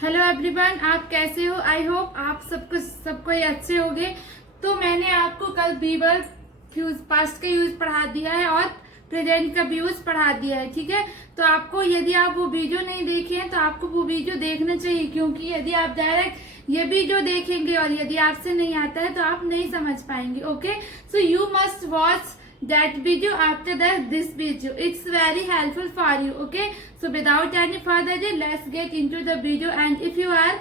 Hello everyone, आप कैसे हो। आई होप आप सबको अच्छे होंगे। तो मैंने आपको कल बी वर्ब पास्ट का यूज पढ़ा दिया है और प्रेजेंट का भी यूज पढ़ा दिया है। ठीक है, तो आपको यदि आप वो वीडियो नहीं देखे हैं तो आपको वो वीडियो देखना चाहिए, क्योंकि यदि आप डायरेक्ट ये वीडियो देखेंगे और यदि आपसे नहीं आता है तो आप नहीं समझ पाएंगे। Okay, so you must watch that video after this video. It's very helpful for you. Okay, so without any further ado, let's get into the video. And if you are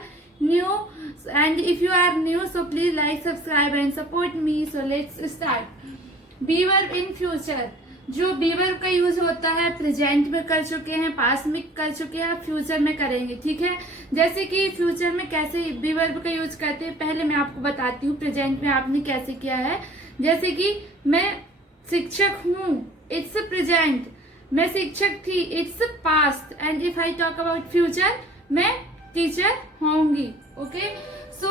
new, so please like, subscribe and support me. So let's start. Be verb in future. जो B verb का use होता है present में कर चुके हैं, past में कर चुके हैं, फ्यूचर में करेंगे। ठीक है, जैसे कि फ्यूचर में कैसे बी वर्ब का यूज करते हैं पहले मैं आपको बताती हूँ प्रेजेंट में आपने कैसे किया है। जैसे कि मैं शिक्षक हूँ, इट्स प्रेजेंट। मैं शिक्षक थी, its past. And if I talk about future, मैं टीचर होंगी। ओके, सो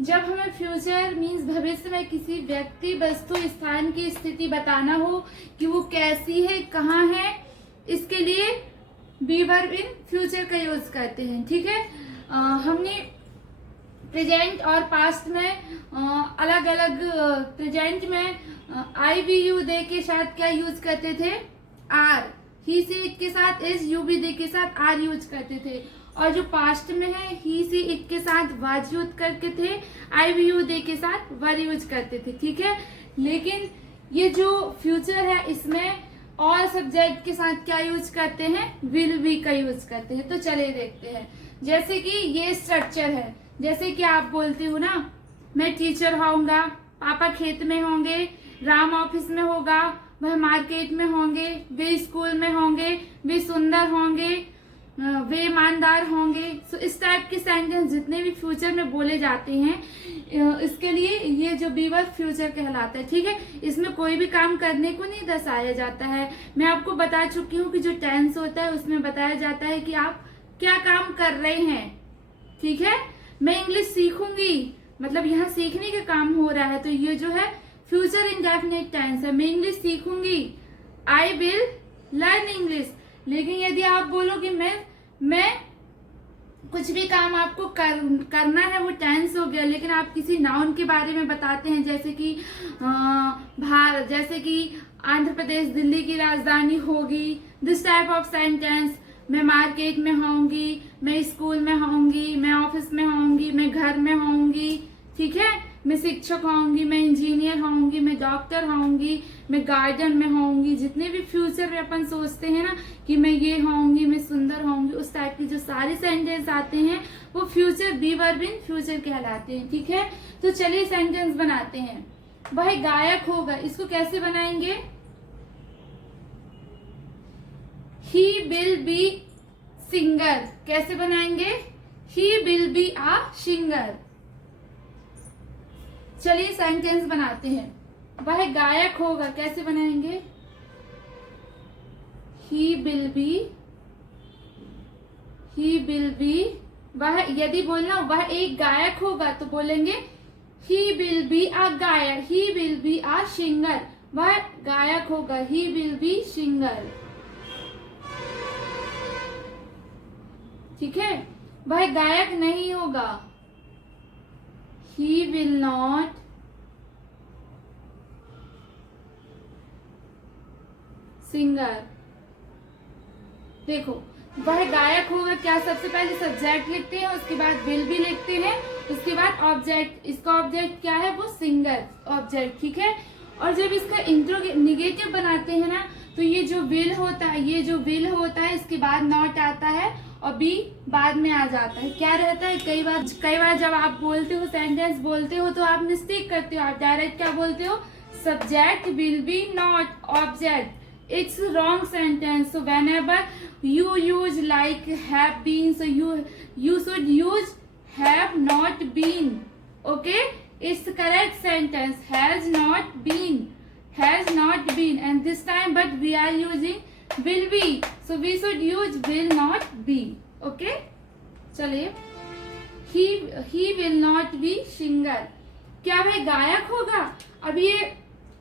जब हमें फ्यूचर मीन्स भविष्य में किसी व्यक्ति, वस्तु, स्थान की स्थिति बताना हो कि वो कैसी है, कहाँ है, इसके लिए बी वर्ब इन फ्यूचर का यूज करते हैं। ठीक है, हमने प्रेजेंट और पास्ट में अलग अलग, प्रेजेंट में आई बी यू दे के साथ क्या यूज करते थे, आर। ही सी इट के साथ इज, यू बी दे के साथ आर यूज करते थे। और जो पास्ट में है ही सी इट के साथ वाज यूज करते थे, आई बी यू दे के साथ वर यूज करते थे। ठीक है, लेकिन ये जो फ्यूचर है इसमें और सब्जेक्ट के साथ क्या यूज करते हैं, विल बी का यूज करते हैं। तो चलिए देखते हैं। जैसे कि ये स्ट्रक्चर है, जैसे कि आप बोलते हो ना, मैं टीचर होऊंगा, पापा खेत में होंगे, राम ऑफिस में होगा, वह मार्केट में होंगे, वे स्कूल में होंगे, वे सुंदर होंगे, वे ईमानदार होंगे। सो इस टाइप के सेंटेंस जितने भी फ्यूचर में बोले जाते हैं, इसके लिए ये जो बी वर्ब फ्यूचर कहलाता है। ठीक है, इसमें कोई भी काम करने को नहीं दर्शाया जाता है। मैं आपको बता चुकी हूँ कि जो टेंस होता है उसमें बताया जाता है कि आप क्या काम कर रहे हैं। ठीक है, मैं इंग्लिश सीखूंगी, मतलब यहाँ सीखने का काम हो रहा है, तो ये जो है फ्यूचर इंडेफिनिट टेंस है। मैं इंग्लिश सीखूंगी, आई विल लर्न इंग्लिश। लेकिन यदि आप बोलो कि मैं कुछ भी काम आपको करना है, वो टेंस हो गया। लेकिन आप किसी नाउन के बारे में बताते हैं, जैसे कि जैसे कि आंध्र प्रदेश दिल्ली की राजधानी होगी, दिस टाइप ऑफ सेंटेंस। मैं मार्केट में होंगी, मैं स्कूल में होंगी, मैं ऑफिस में होंगी, मैं घर में होंगी। ठीक है, मैं शिक्षक होंगी, मैं इंजीनियर होंगी, मैं डॉक्टर होंगी, मैं गार्डन में होंगी। जितने भी फ्यूचर में अपन सोचते हैं ना कि मैं ये होंगी, मैं सुंदर होंगी, उस टाइप की जो सारे सेंटेंस आते हैं वो future be verb in future कहलाते हैं। ठीक है, तो चलिए सेंटेंस बनाते हैं। वह गायक होगा, इसको कैसे बनाएंगे, ही विल बी सिंगर। कैसे बनाएंगे, he will be a singer. चलिए सेंटेंस बनाते हैं। वह गायक होगा, कैसे बनाएंगे, ही विल बी। वह, यदि बोलना वह एक गायक होगा तो बोलेंगे ही विल बी अ गायक, ही विल बी अ सिंगर। वह गायक होगा, ही विल बी सिंगर। ठीक है, वह गायक नहीं होगा, he will not singer। देखो, वह गायक होगा, क्या सबसे पहले सब्जेक्ट लिखते हैं, उसके बाद विल भी लिखते हैं, उसके बाद ऑब्जेक्ट। इसका ऑब्जेक्ट क्या है, वो सिंगर ऑब्जेक्ट। ठीक है, और जब इसका इंट्रोगेटिव बनाते हैं ना, तो ये जो विल होता है, इसके बाद नॉट आता है और बी बाद में आ जाता है। क्या रहता है, कई बार जब आप बोलते हो, सेंटेंस बोलते हो, तो आप मिस्टेक करते हो। आप डायरेक्ट क्या बोलते हो, subject will be not object. It's wrong sentence. So whenever you use like have been, so you should use have not been. Okay, it's the correct sentence, has not been, and this time but we are using will be, so we should use will not be. Okay, चलिए, he will not be singer। क्या वह गायक होगा, अब ये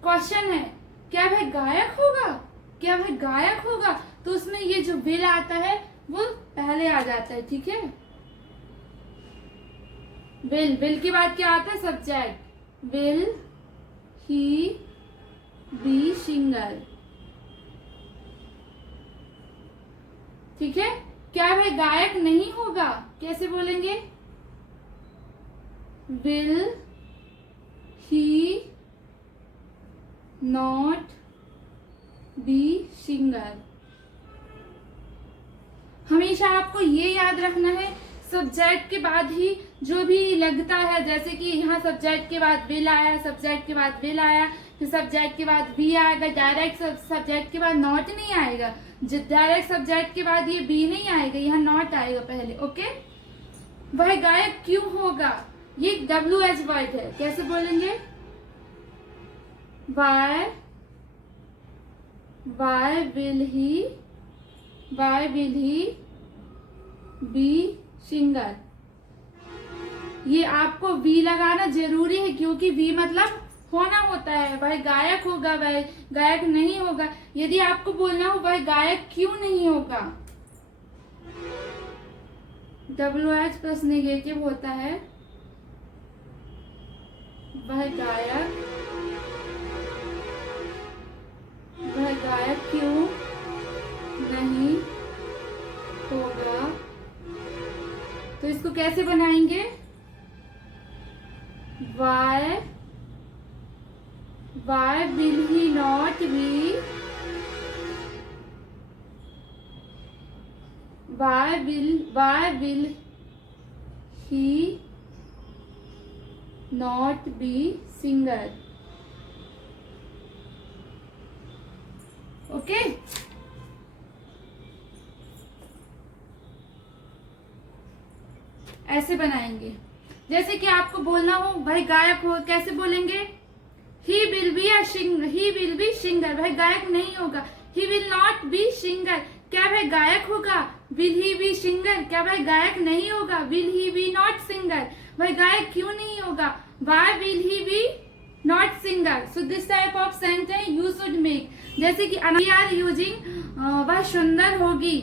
question है, क्या वह गायक होगा, तो उसमें ये जो विल आता है वो पहले आ जाता है। ठीक है, विल के बाद क्या आता है? Subject. Will he be singer. ठीक है। क्या वह गायक नहीं होगा? कैसे बोलेंगे? Will he not be singer. हमेशा आपको ये याद रखना है, सब्जेक्ट के बाद ही जो भी लगता है, जैसे कि यहाँ सब्जेक्ट के बाद विल आया, सब्जेक्ट के बाद विल आया, फिर सब्जेक्ट के बाद बी आएगा, डायरेक्ट सब्जेक्ट के बाद नॉट नहीं आएगा, डायरेक्ट सब्जेक्ट के बाद ये बी नहीं आएगा, यहाँ नॉट आएगा पहले। ओके। वह गायक क्यों होगा? ये WH वर्ड है, कैसे बोलेंगे? why will he be singer? ये आपको वी लगाना जरूरी है, क्योंकि वी मतलब होना होता है। वह गायक होगा, वह गायक नहीं होगा। यदि आपको बोलना हो वह गायक क्यों नहीं होगा, WH प्लस नेगेटिव होता है। वह गायक क्यों नहीं होगा, तो इसको कैसे बनाएंगे? why will he not be why will he not be singer? Okay. ऐसे बनाएंगे। जैसे कि आपको बोलना हो वह गायक हो, कैसे बोलेंगे? He will be singer. वह गायक नहीं होगा। He will not be singer. क्या वह गायक होगा? Will he be singer. क्या वह गायक नहीं होगा? Will he be not singer. वह गायक क्यों नहीं होगा? Why will he be not singer? So this type of sentence you should make. जैसे कि वी आर यूजिंग वह सुंदर होगी,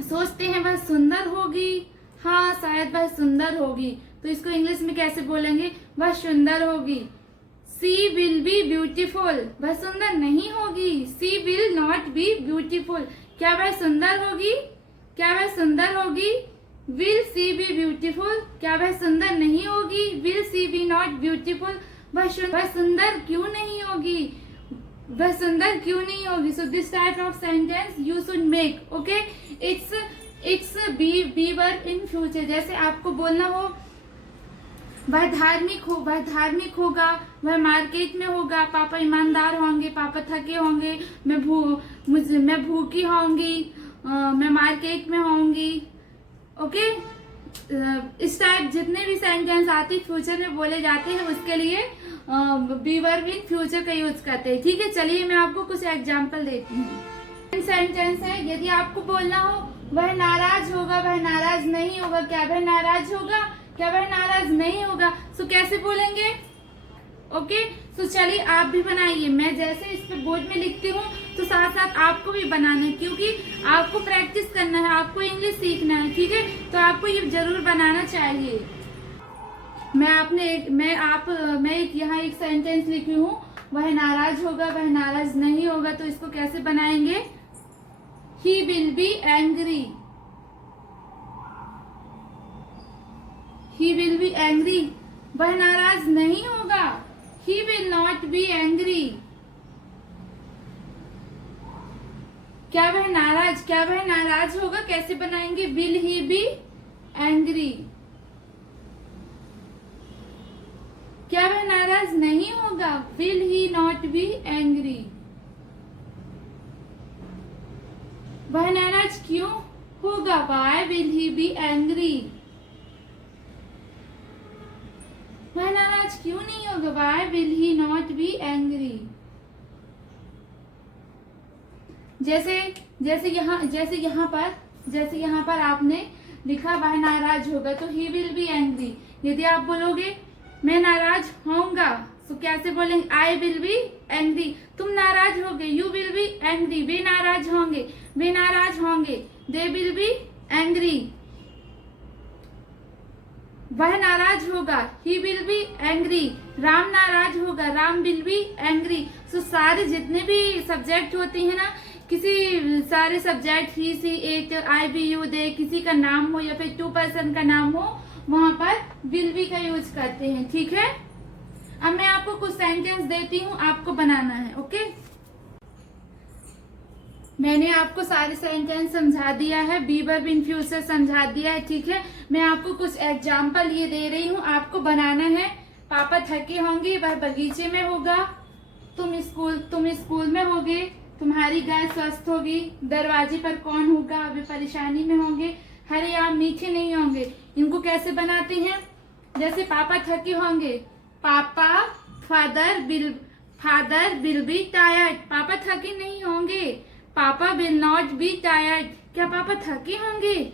सोचते हैं वह सुंदर होगी, हाँ शायद वह सुंदर होगी, तो इसको इंग्लिश में कैसे बोलेंगे? वह सुंदर होगी। She will be beautiful. वह सुंदर नहीं होगी। She will not be beautiful. क्या वह सुंदर होगी? क्या वह सुंदर होगी? Will she be beautiful. क्या वह सुंदर नहीं होगी? Will she be not beautiful. वह सुंदर क्यों नहीं होगी? वह सुंदर क्यों नहीं होगी? So this type of sentence you should make. Okay. It's be verb in future. जैसे आपको बोलना हो वह धार्मिक होगा, वह मार्केट में होगा, पापा ईमानदार होंगे, पापा थके होंगे, मैं भूखी होंगी, मैं मार्केट में होंगी। ओके। इस टाइप जितने भी सेंटेंस आते फ्यूचर में बोले जाते हैं उसके लिए बी वर्ब इन फ्यूचर का यूज करते हैं। ठीक है। चलिए मैं आपको कुछ एग्जांपल देती हूँ। सेंटेंस है, यदि आपको बोलना हो वह नाराज होगा, वह नाराज नहीं होगा। क्या वह नाराज होगा? क्या वह नाराज नहीं होगा? सो कैसे बोलेंगे? ओके। सो चलिए आप भी बनाइए। मैं जैसे इस पे बोर्ड में लिखती हूँ तो साथ साथ आपको भी बनाना है, क्योंकि आपको प्रैक्टिस करना है, आपको इंग्लिश सीखना है। ठीक है। तो आपको ये जरूर बनाना चाहिए। मैं यहाँ एक सेंटेंस लिखी हूँ, वह नाराज होगा, वह नाराज नहीं होगा, तो इसको कैसे बनाएंगे? He will be angry. He will be angry. वह नाराज नहीं होगा। He will not be angry. क्या वह नाराज होगा? कैसे बनाएंगे? Will he be angry? क्या वह नाराज नहीं होगा? Will he not be angry? वह नाराज क्यों होगा? Why will he be angry? वह नाराज क्यों नहीं होगा? Why will he not be angry? जैसे यहाँ पर आपने लिखा वह नाराज होगा, तो he will be angry। यदि आप बोलोगे मैं नाराज होऊंगा, तो कैसे बोलेंगे? I will be angry। तुम नाराज होगे, you will be angry। वे नाराज होंगे, they will be angry। वह नाराज होगा, he will be angry. Ram नाराज होगा, Ram will be angry. So सारे जितने भी सब्जेक्ट होते हैं ना, किसी सारे subject he, she, it, I, we, you, they, किसी का नाम हो या फिर टू पर्सन का नाम हो, वहां पर विल बी का यूज करते हैं। ठीक है, अब मैं आपको कुछ सेंटेंस देती हूँ, आपको बनाना है। ओके, मैंने आपको सारे सेंटेंस समझा दिया है, बी वर्ब इन फ्यूचर समझा दिया है। ठीक है, मैं आपको कुछ एग्जाम्पल ये दे रही हूँ, आपको बनाना है। पापा थके होंगे, वह बगीचे में होगा। तुम स्कूल में होगे, तुम्हारी गाय स्वस्थ होगी। दरवाजे पर कौन होगा, वे परेशानी में होंगे। हरे आम मीठे नहीं होंगे। इनको कैसे बनाते हैं? जैसे पापा थके होंगे, पापा फादर विल बी टायर्ड। पापा थके नहीं होंगे, पापा विल नॉट बी टायर्ड। क्या पापा थके होंगे?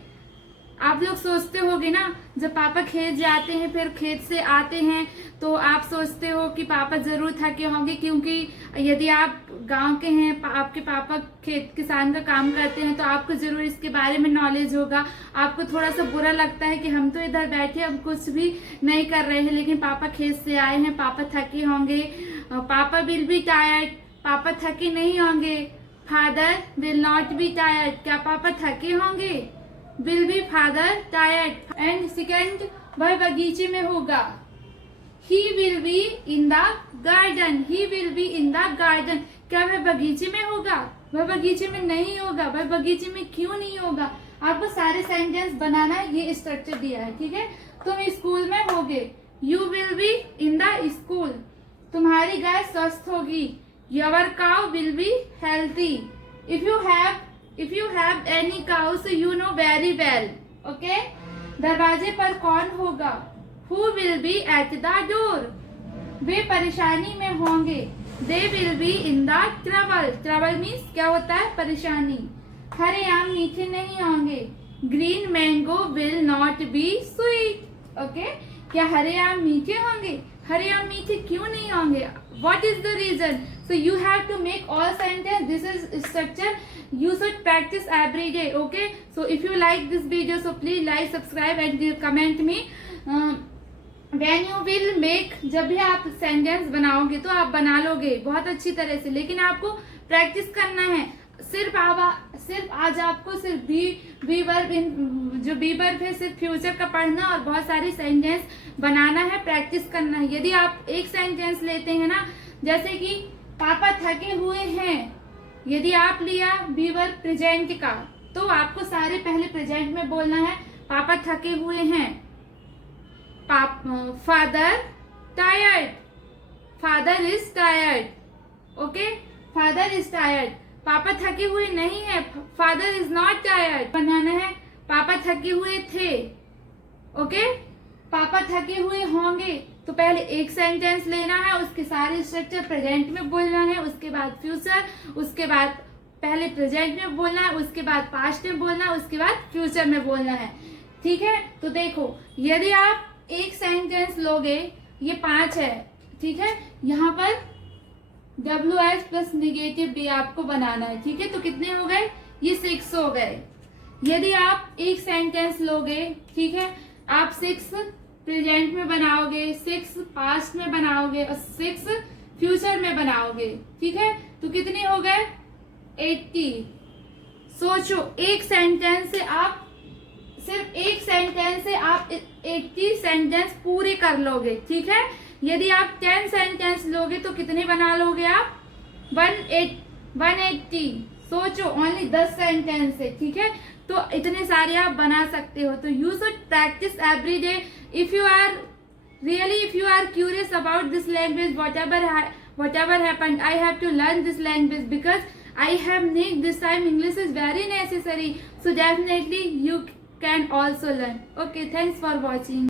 आप लोग सोचते होगे ना, जब पापा खेत जाते हैं, फिर खेत से आते हैं, तो आप सोचते हो कि पापा जरूर थके होंगे, क्योंकि यदि आप गांव के हैं, आपके पापा किसान का काम करते हैं, तो आपको जरूर इसके बारे में नॉलेज होगा। आपको थोड़ा सा बुरा लगता है कि हम तो इधर बैठे अब कुछ भी नहीं कर रहे हैं, लेकिन पापा खेत से आए हैं, पापा थके होंगे। पापा विल बी टायर्ड, पापा थके नहीं होंगे। Father will not be tired, क्या पापा थके होंगे? Will be father tired. And second, वह बगीचे में होगा। He will be in the garden, he will be in the garden. क्या वह बगीचे में होगा? वह बगीचे में नहीं होगा। वह बगीचे में क्यों नहीं होगा? आपको सारे सेंटेंस बनाना है, ये स्ट्रक्चर दिया है। ठीक है, तुम स्कूल में होगे, you will be in the school. तुम्हारी गाय स्वस्थ होगी, your cow will be healthy. If you have any cows, you know very well. Okay? दरवाजे पर कौन होगा? Who will be at the door? वे परेशानी में होंगे, They will be in the trouble. Trouble means क्या होता है? परेशानी। हरे आम मीठे नहीं होंगे, Green mango will not be sweet. Okay? क्या हरे आम मीठे होंगे? हरे आम मीठे क्यों नहीं होंगे? What is the reason? So you have to make all sentence. This is structure. You should practice every day. Okay? So if you like this video, so please like, subscribe and comment me. When you will make, जब भी आप sentence बनाओगे तो आप बना लोगे बहुत अच्छी तरह से, लेकिन आपको प्रैक्टिस करना है। सिर्फ आज आपको सिर्फ बी वर्ब है, सिर्फ फ्यूचर का पढ़ना और बहुत सारी सेंटेंस बनाना है, प्रैक्टिस करना है। यदि आप एक सेंटेंस लेते हैं ना, जैसे कि पापा थके हुए हैं, यदि आप लिया बी वर्ब प्रेजेंट का, तो आपको सारे पहले प्रेजेंट में बोलना है। पापा थके हुए हैं, father tired, father is tired. Okay, father is tired. पापा थके हुए नहीं है, फादर इज नॉट टायर्ड। बनाना है पापा थके हुए थे। ओके, पापा थके हुए होंगे, तो पहले एक सेंटेंस लेना है, उसके सारे स्ट्रक्चर प्रेजेंट में बोलना है, उसके बाद फ्यूचर, उसके बाद पहले प्रेजेंट में बोलना है, उसके बाद पास्ट में बोलना है, उसके बाद फ्यूचर में बोलना है। ठीक है, तो देखो, यदि आप एक सेंटेंस लोगे, ये 5 है। ठीक है, यहाँ पर WH प्लस निगेटिव डी आपको बनाना है। ठीक है, तो कितने हो गए? ये 6 हो गए। यदि आप एक सेंटेंस लोगे, ठीक है, आप 6 प्रेजेंट में बनाओगे, 6 पास्ट में बनाओगे और 6 फ्यूचर में बनाओगे। ठीक है, तो कितने हो गए? 80। सोचो, एक सेंटेंस से आप सिर्फ एक सेंटेंस से आप 80 सेंटेंस पूरे कर लोगे। ठीक है, यदि आप 10 सेंटेंस लोगे तो कितने बना लोगे आप? 180। सोचो, ओनली 10 सेंटेंस है। ठीक है, तो इतने सारे आप बना सकते हो। तो you should practise every day. If you are curious about this language, whatever happened, I have to learn this language because I have need this time. English is very necessary, so definitely you can also learn. Okay, thanks for watching.